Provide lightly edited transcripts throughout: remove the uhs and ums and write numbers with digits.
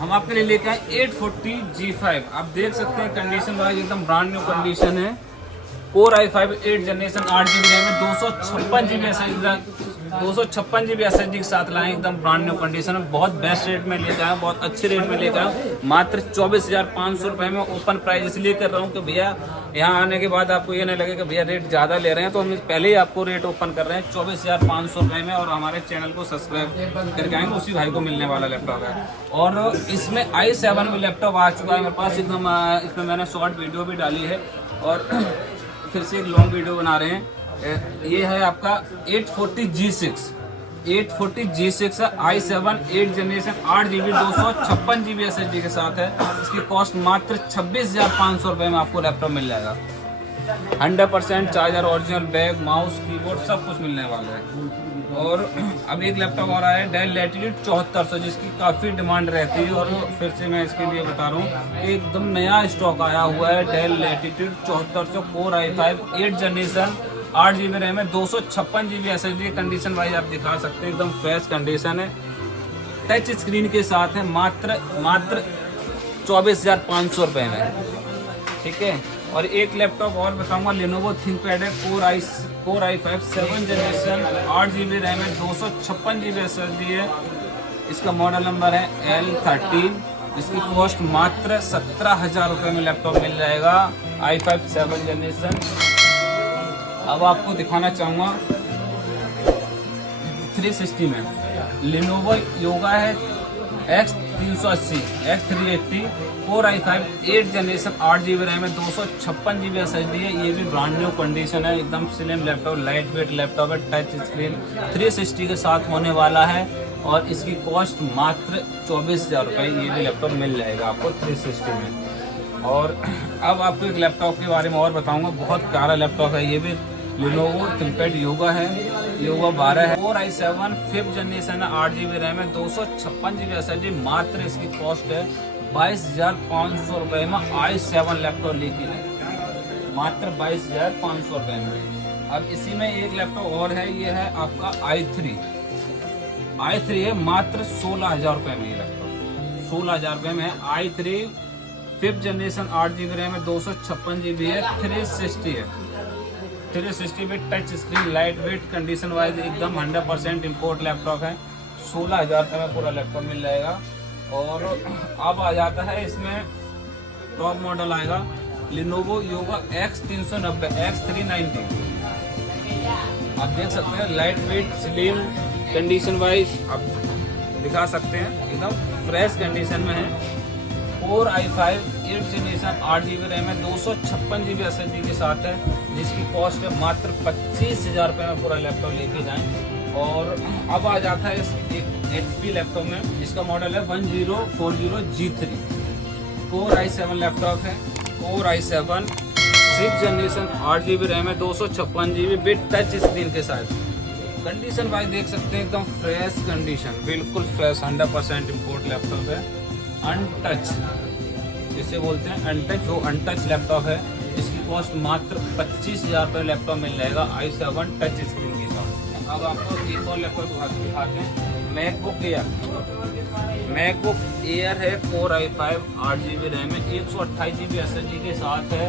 हम आपके लिए लेके आए 840 G5। आप देख सकते हैं कंडीशन वाइज एकदम ब्रांड न्यू कंडीशन है। Core i5 8 generation 8 GB RAM है, 256 GB SSD के साथ लाए, एकदम ब्रांड न्यू कंडीशन है। बहुत बेस्ट रेट में लेकर आया, बहुत अच्छे रेट में लेकर आया, मात्र 24,500 रुपये में। ओपन प्राइस इसलिए कर रहा हूँ कि भैया यहाँ आने के बाद आपको ये नहीं लगे कि भैया रेट ज़्यादा ले रहे हैं, तो हम पहले ही आपको रेट ओपन कर रहे हैं 24,500 रुपये में। और हमारे चैनल को सब्सक्राइब करके आएंगे, उसी भाई को मिलने वाला लैपटॉप है। और इसमें i7 में लैपटॉप आ चुका है मेरे पास एकदम। इसमें मैंने शॉर्ट वीडियो भी डाली है और फिर से एक लॉन्ग वीडियो बना रहे हैं। ये है आपका 840 G6 है, i7 8 generation 8 GB 256 GB SSD के साथ है। इसकी कॉस्ट मात्र 26,500 रुपये में आपको लैपटॉप मिल जाएगा। 100% charger, original bag, mouse, keyboard सब कुछ मिलने वाला है। और अब एक लैपटॉप और आया है डेल लैटिट्यूड 7400, जिसकी काफ़ी डिमांड रहती है। और फिर से मैं इसके लिए बता रहा हूँ कि एकदम नया स्टॉक आया हुआ है Dell Latitude 7400 core i5 8 generation 8 GB RAM है, 256 GB SSD। कंडीशन वाइज आप दिखा सकते हैं, एकदम फ्रेश कंडीशन है, टच स्क्रीन के साथ है, मात्र 24,500 रुपये में। ठीक है। और एक लैपटॉप और बताऊंगा, लेनोवो थिंकपैड है, core i5 7 generation 8 GB RAM है, 256 GB SSD है। इसका मॉडल नंबर है L13। इसकी कॉस्ट मात्र 17,000 रुपये में लैपटॉप मिल जाएगा, i5 7 जनरेशन। अब आपको दिखाना चाहूँगा 360 में लेनोवो योगा है X380 X380 core i5 8 generation 8 GB RAM है, 256 GB SSD है। ये भी ब्रांड न्यू कंडीशन है, एकदम slim laptop, light weight laptop है, टच स्क्रीन 360 के साथ होने वाला है। और इसकी कॉस्ट मात्र 24,000 रुपये। ये भी लैपटॉप मिल जाएगा आपको 360 में। और अब आपको एक लैपटॉप के बारे में और बताऊंगा, बहुत प्यारा लैपटॉप है। ये भी लेनोवो थिंकपैड योगा है, योगा 12 है, कोर i7 5th जनरेशन है, 8 GB रैम है, 256 GB SSD। मात्र इसकी कॉस्ट है 22,500 रुपये में i7 लैपटॉप लेके जाए, मात्र 22,500 रुपये में। अब इसी में एक लैपटॉप और है, ये है आपका i3 है, मात्र 16,000 रुपये में। ये लैपटॉप 16,000 रुपये में है। i3 5th generation 8 GB RAM है, 256 GB है, 360 है, 360 में touch screen, light weight, condition wise एकदम 100% इम्पोर्ट लैपटॉप है। 16,000 रुपये में पूरा लैपटॉप मिल जाएगा। और अब आ जाता है इसमें टॉप मॉडल आएगा लेनोवो योगा X390 X390। आप देख सकते हैं, light weight, slim, condition wise आप दिखा सकते हैं, एकदम फ्रेश कंडीशन में है। Core i5 8 generation 8 GB RAM है, 256 GB SSD के साथ है, जिसकी कॉस्ट है मात्र 25,000 रुपये में पूरा लैपटॉप लेके जाएं। और अब आ जाता है इस HP लैपटॉप में, जिसका मॉडल है 1040 G3 कोर i7 लैपटॉप है, core i7 6th generation 8 GB RAM है, 256 GB विद टच स्क्रीन के साथ। कंडीशन वाइज देख सकते हैं, एकदम फ्रेश कंडीशन, बिल्कुल फ्रेश, 100% इम्पोर्ट लैपटॉप है। अनटच जिसे बोलते हैं, अनटच, वो अनटच लैपटॉप है। इसकी कॉस्ट मात्र 25,000 रुपये लैपटॉप मिल जाएगा i7 टच स्क्रीन के साथ। अब आपको एक और लैपटॉप दिखाते हैं, मैकबुक एयर है, कोर i5 8 GB रैम है, 128 GB SSD के साथ है,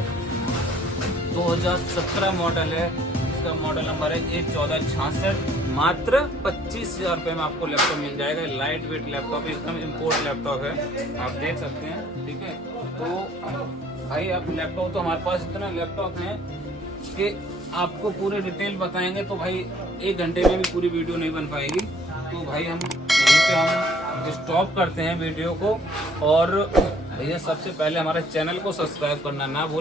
2017 मॉडल है। इसका मॉडल नंबर है 1466। मात्र 25,000 रुपये में आपको लैपटॉप मिल जाएगा। लाइट वेट लैपटॉप, एकदम इम्पोर्ट लैपटॉप है, आप देख सकते हैं। ठीक है। तो भाई अब लैपटॉप तो हमारे पास इतना लैपटॉप है कि आपको पूरे डिटेल बताएंगे तो भाई 1 घंटे में भी पूरी वीडियो नहीं बन पाएगी। तो भाई हम यहीं पे हम स्टॉप करते हैं वीडियो को। और भैया सबसे पहले हमारे चैनल को सब्सक्राइब करना ना भूलें।